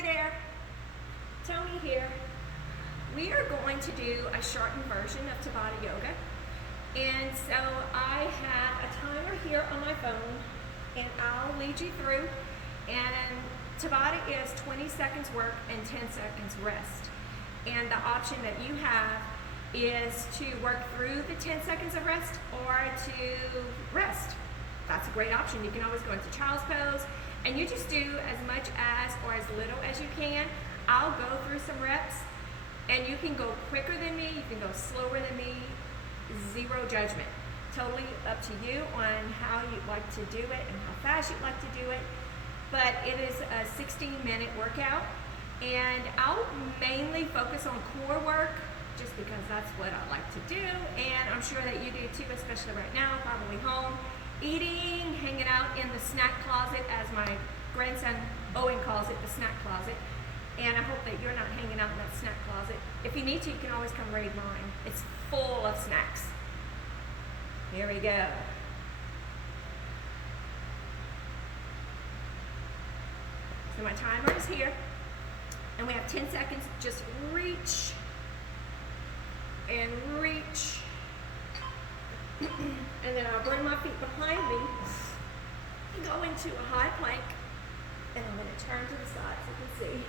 Hi there, Toni here. We are going to do a shortened version of Tabata yoga. And so I have a timer here on my phone and I'll lead you through. And Tabata is 20 seconds work and 10 seconds rest. And the option that you have is to work through the 10 seconds of rest or to rest. That's a great option. You can always go into child's pose and you just do as much as or as little as you can. I'll go through some reps and you can go quicker than me, you can go slower than me, zero judgment. Totally up to you on how you'd like to do it and how fast you'd like to do it. But it is a 16-minute workout and I'll mainly focus on core work just because that's what I like to do, and I'm sure that you do too, especially right now, probably home, eating, hanging out in the snack closet, as my grandson Owen calls it, the snack closet. And I hope that you're not hanging out in that snack closet. If you need to, you can always come raid mine. It's full of snacks. Here we go. So my timer is here, and we have 10 seconds. Just reach and reach. And then I'll bring my feet behind me, go into a high plank, and I'm going to turn to the side so you can see.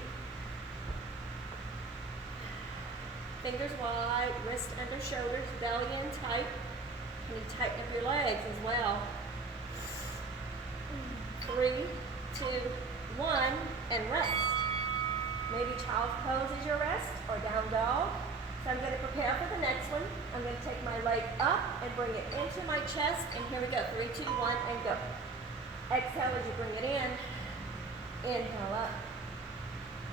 Fingers wide, wrist under shoulders, belly in tight. And you tighten up your legs as well. 3, 2, 1, and rest. Maybe child's pose is your rest, or down dog. So I'm going to prepare for the next one. I'm going to take my leg up and bring it into my chest. And here we go. 3, 2, 1, and go. Exhale as you bring it in. Inhale up.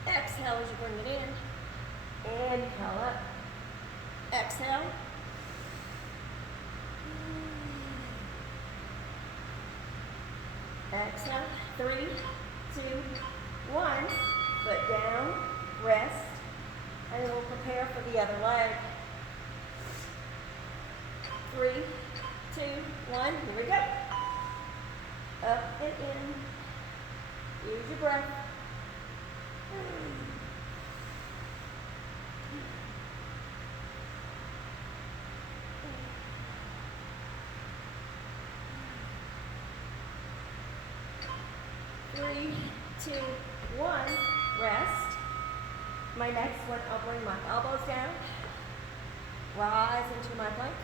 Exhale as you bring it in. Inhale up. Exhale. Exhale. 3, 2, 1. Foot down. Rest. And then we'll prepare for the other leg. 3, 2, 1. Here we go. Up and in. Use your breath. 3, 2, 1. Rest. My next one, I'll bring my elbows down, rise into my plank,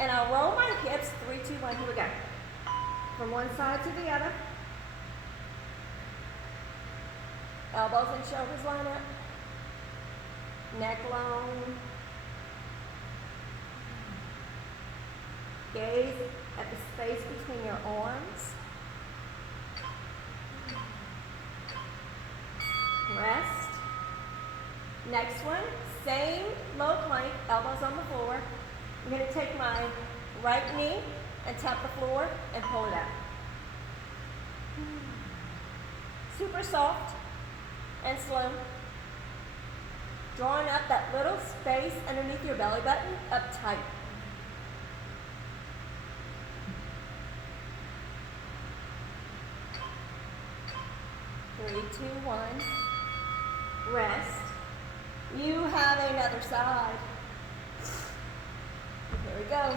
and I'll roll my hips. 3, 2, 1. Here we go. From one side to the other. Elbows and shoulders line up. Neck long. Gaze at the space between your arms. Rest. Next one, same low plank, elbows on the floor. I'm going to take my right knee and tap the floor and pull it out. Super soft and slow. Drawing up that little space underneath your belly button, up tight. Three, 2, 1. Rest. You have another side. Here we go.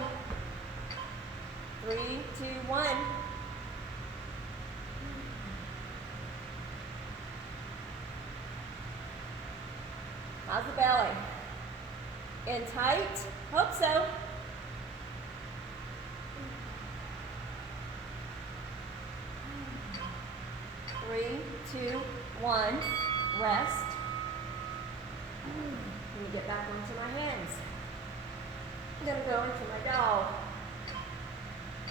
3, 2, 1. How's the belly? In tight? Hope so. 3, 2, 1. Rest. Let me get back onto my hands. I'm going to go into my dog.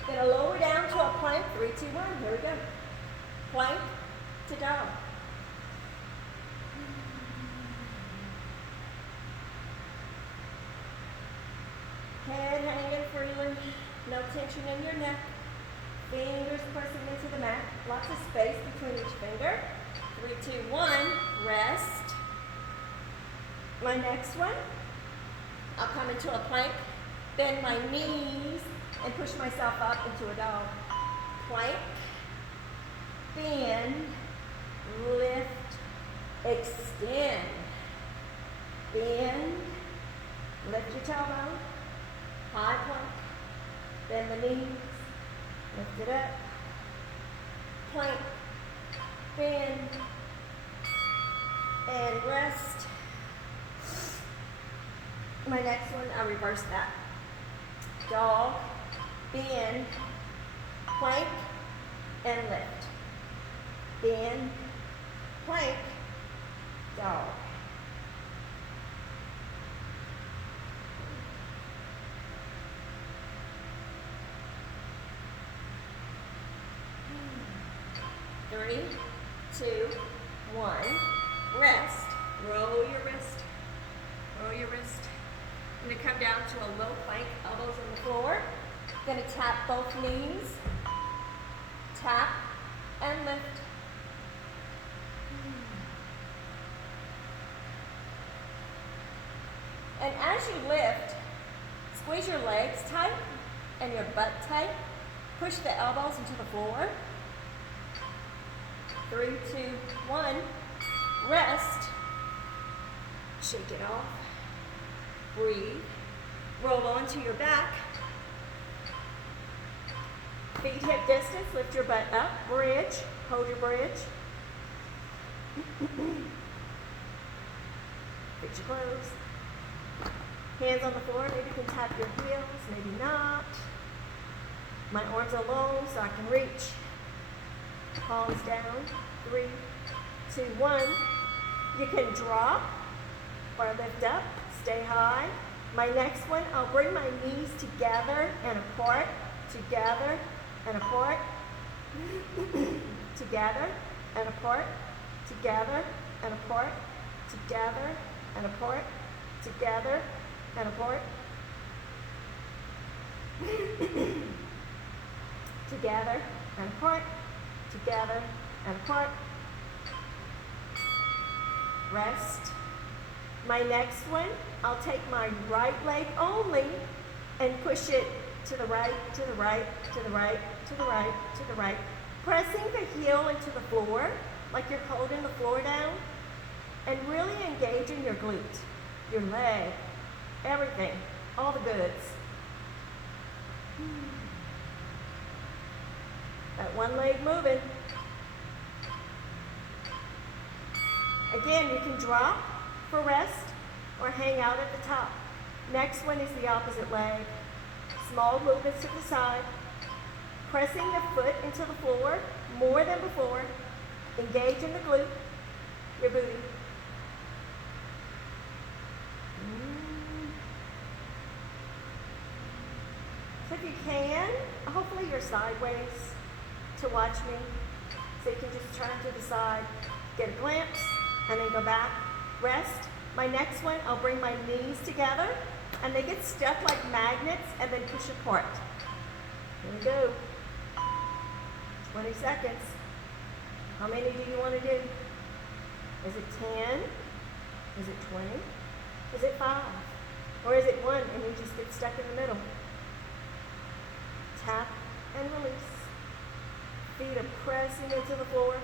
Going to lower down to a plank. 3, 2, 1. Here we go. Plank to dog. Head hanging freely. No tension in your neck. Fingers pressing into the mat. Lots of space between each finger. 3, 2, 1. Rest. My next one, I'll come into a plank, bend my knees, and push myself up into a dog. Plank, bend, lift, extend, bend, lift your tailbone, high plank, bend the knees, lift it up, plank, bend, and rest. My next one, I reverse that. Dog, bend, plank, and lift. Bend, plank, dog. Three, two, one. Rest. Roll your wrist. Roll your wrist. I'm going to come down to a low plank, elbows on the floor. Going to tap both knees. Tap and lift. And as you lift, squeeze your legs tight and your butt tight. Push the elbows into the floor. 3, 2, 1. Rest. Shake it off. Breathe. Roll onto your back. Feet hip distance. Lift your butt up. Bridge. Hold your bridge. Fix your clothes. Hands on the floor. Maybe you can tap your heels. Maybe not. My arms are long so I can reach. Palms down. 3, 2, 1. You can drop or lift up. Stay high. My next one, I'll bring my knees together and apart. Together and apart. Together and apart. Together and apart. Together and apart. Together and apart. Together and apart. Together and apart. Rest. My next one, I'll take my right leg only and push it to the right, to the right, to the right, to the right, to the right. Pressing the heel into the floor, like you're holding the floor down, and really engaging your glute, your leg, everything, all the goods. That one leg moving. Again, you can drop for rest or hang out at the top. Next one is the opposite leg. Small movements to the side. Pressing the foot into the floor more than before. Engage in the glute, your booty. So if you can, hopefully you're sideways to watch me. So you can just turn to the side, get a glimpse, and then go back. Rest. My next one, I'll bring my knees together, and they get stuck like magnets, and then push apart. Here we go. 20 seconds. How many do you want to do? Is it 10? Is it 20? Is it 5? Or is it 1 and you just get stuck in the middle? Tap and release. Feet are pressing into the floor.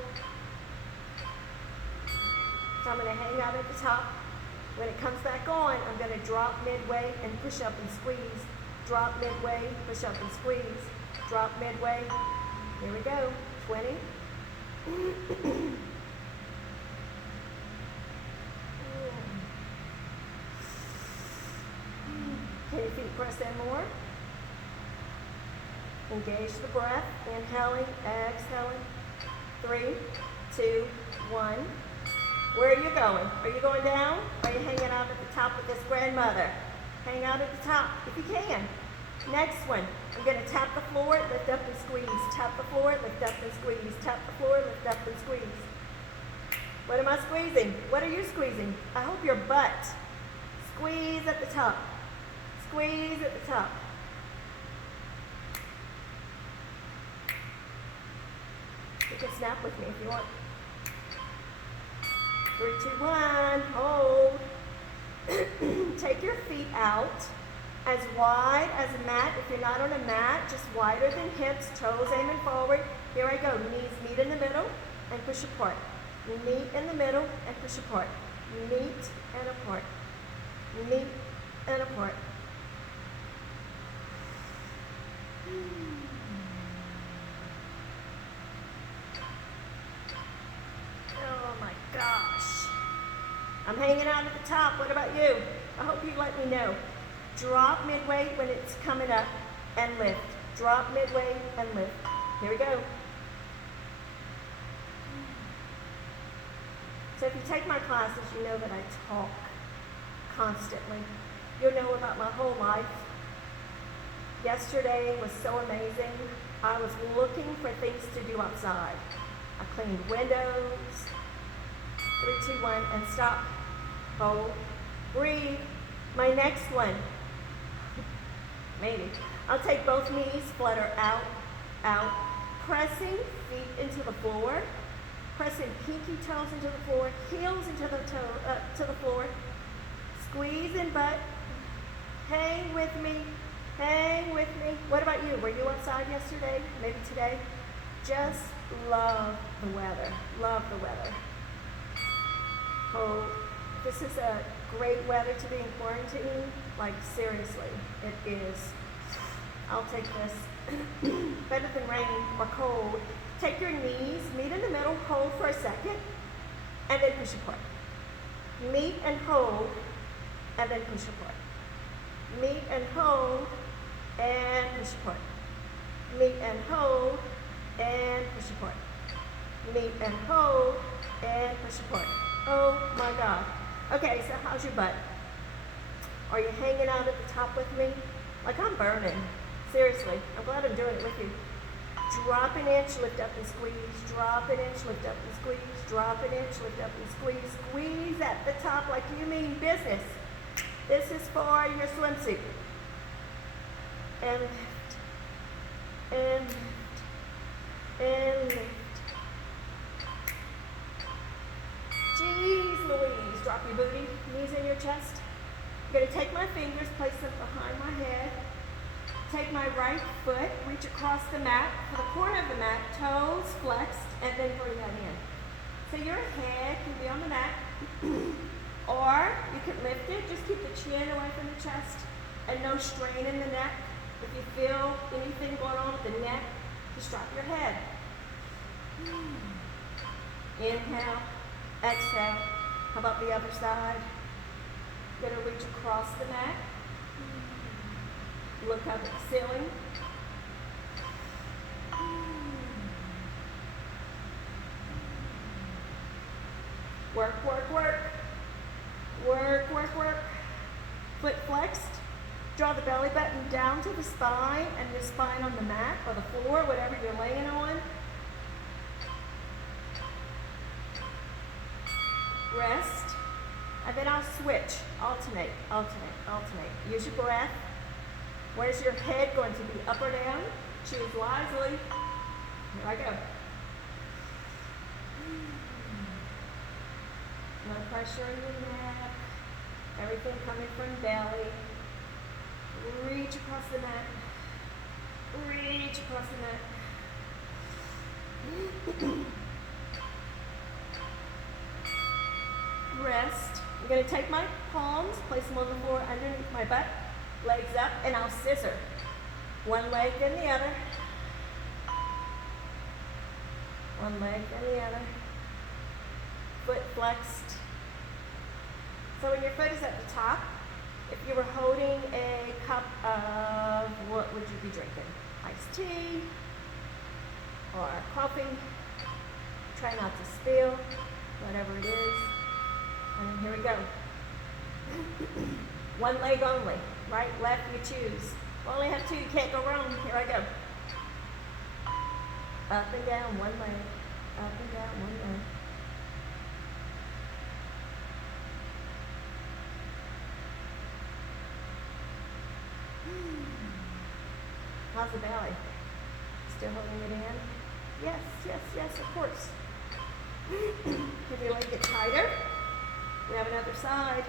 So I'm going to hang out at the top. When it comes back on, I'm going to drop midway and push up and squeeze. Drop midway, push up and squeeze. Drop midway. Here we go. 20. Can your feet press in more? Engage the breath. Inhaling, exhaling. 3, 2, 1. Where are you going? Are you going down? Or are you hanging out at the top with this grandmother? Hang out at the top if you can. Next one, I'm going to tap the floor, lift up and squeeze. Tap the floor, lift up and squeeze. Tap the floor, lift up and squeeze. What am I squeezing? What are you squeezing? I hope your butt. Squeeze at the top. Squeeze at the top. You can snap with me if you want. 3, 2, 1, hold. Take your feet out as wide as a mat. If you're not on a mat, just wider than hips, toes aiming forward. Here I go, knees meet in the middle and push apart. Meet in the middle and push apart. Meet and apart. Meet and apart. Oh my gosh. I'm hanging out at the top. What about you? I hope you let me know. Drop midway when it's coming up and lift. Drop midway and lift. Here we go. So if you take my classes, you know that I talk constantly. You'll know about my whole life. Yesterday was so amazing. I was looking for things to do outside. I cleaned windows. 3, 2, 1, and stop. Hold. Breathe. My next one. Maybe. I'll take both knees, flutter out, out. Pressing feet into the floor. Pressing pinky toes into the floor, heels into the to the floor. Squeeze in butt. Hang with me. Hang with me. What about you? Were you outside yesterday? Maybe today? Just love the weather. Love the weather. Oh, this is a great weather to be in quarantine. Like, seriously, it is. I'll take this. Better than rain or cold. Take your knees, meet in the middle, hold for a second, and then push apart. Meet and hold, and then push apart. Meet and hold, and push apart. Meet and hold, and push apart. Meet and hold, and push apart. Oh my God. Okay, so how's your butt? Are you hanging out at the top with me? Like, I'm burning. Seriously, I'm glad I'm doing it with you. Drop an inch, lift up and squeeze. Drop an inch, lift up and squeeze. Drop an inch, lift up and squeeze. Squeeze at the top like you mean business. This is for your swimsuit. And lift. And lift. And lift. Jeez Louise. Drop your booty. Knees in your chest. I'm going to take my fingers, place them behind my head. Take my right foot, reach across the mat, to the corner of the mat, toes flexed, and then bring that in. So your head can be on the mat, or you can lift it, just keep the chin away from the chest, and no strain in the neck. If you feel anything going on with the neck, just drop your head. Inhale, exhale. How about the other side? You're going to reach across the mat. Look up at the ceiling. Work, work, work. Work, work, work. Foot flexed. Draw the belly button down to the spine and your spine on the mat or the floor, whatever you're laying on. Rest. And then I'll switch. Alternate, alternate, alternate. Use your breath. Where's your head going to be, up or down? Choose wisely. Here I go. No pressure in your neck. Everything coming from belly. Reach across the mat. Reach across the mat. Rest. I'm going to take my palms, place them on the floor underneath my butt. Legs up, and I'll scissor. One leg then the other. One leg then the other. Foot flexed. So when your foot is at the top, if you were holding a cup of, what would you be drinking? Iced tea or coffee. Try not to spill, whatever it is. And here we go. One leg only. Right, left, you choose. We only have two, you can't go wrong. Here I go. Up and down, one leg. Up and down, one leg. How's the belly? Still holding it in? Yes, yes, yes, of course. If your leg get tighter, we have another side.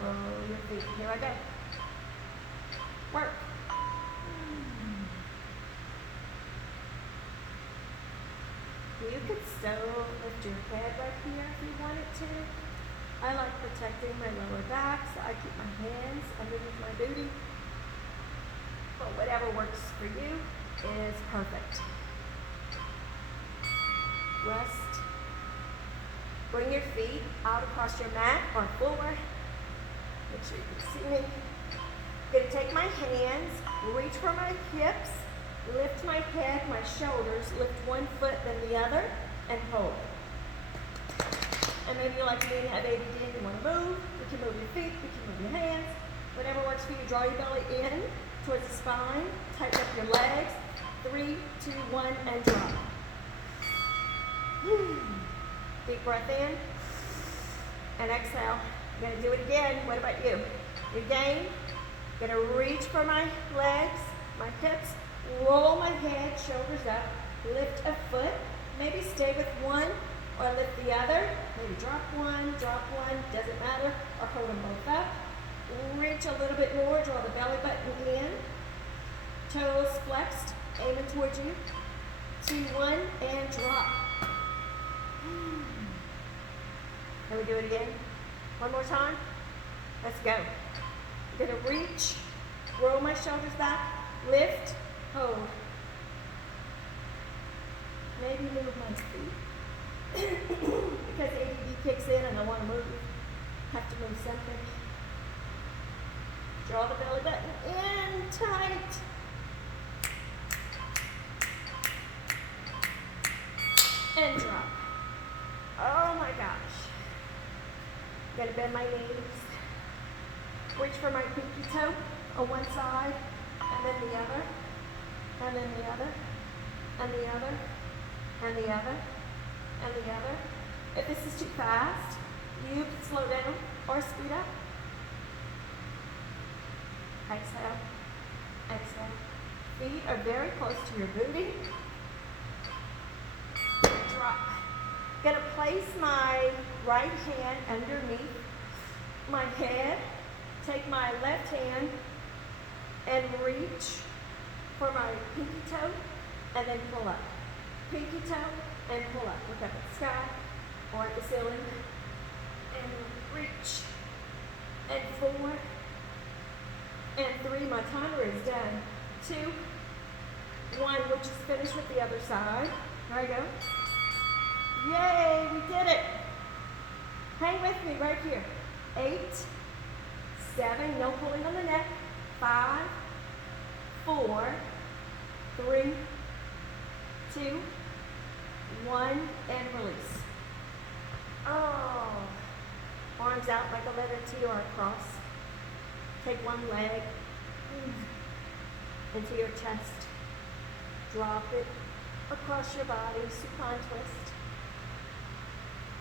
Roll your feet. Here I go. Work. You could still lift your head right here if you wanted to. I like protecting my lower back, so I keep my hands underneath my booty. But whatever works for you is perfect. Rest. Bring your feet out across your mat or floor. Make sure you can see me. I'm going to take my hands, reach for my hips, lift my head, my shoulders, lift one foot then the other, and hold. And maybe you like me to have ADD and you want to move. You can move your feet, you can move your hands. Whatever works for you. Draw your belly in towards the spine. Tighten up your legs. 3, 2, 1, and drop. Deep breath in and exhale. I'm going to do it again. What about you? Again. I'm going to reach for my legs, my hips, roll my head, shoulders up, lift a foot, maybe stay with one or lift the other, maybe drop one, doesn't matter, or hold them both up. Reach a little bit more, draw the belly button in, toes flexed, aiming towards you. 2, 1, and drop. Can we do it again? One more time? Let's go. I'm going to reach, roll my shoulders back, lift, hold. Maybe move my feet. Because ADD kicks in and I want to move. Have to move something. Draw the belly button in tight. And drop. Oh my gosh. Gotta bend my knees. Reach for my pinky toe on one side, and then the other, and then the other, and the other, and the other, and the other. If this is too fast, you can slow down or speed up. Exhale, exhale. Feet are very close to your booty. Drop. Gonna place my right hand underneath my head. Take my left hand and reach for my pinky toe and then pull up. Pinky toe and pull up. Look up at the sky or at the ceiling. And reach. And 4. And 3. My timer is done. 2, 1, which is finished with the other side. There we go. Yay, we did it. Hang with me right here. 8, 7, no pulling on the neck. 5, 4, 3, 2, 1, and release. Oh, arms out like a letter T or a cross. Take one leg into your chest. Drop it across your body, supine twist.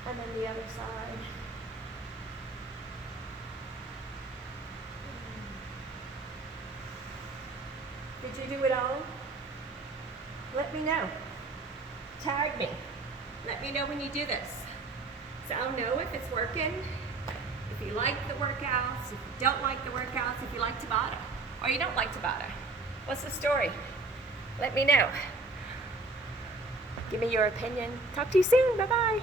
And then the other side. Did you do it all? Let me know. Tag me. Let me know when you do this. So I'll know if it's working, if you like the workouts, if you don't like the workouts, if you like Tabata, or you don't like Tabata. What's the story? Let me know. Give me your opinion. Talk to you soon. Bye-bye.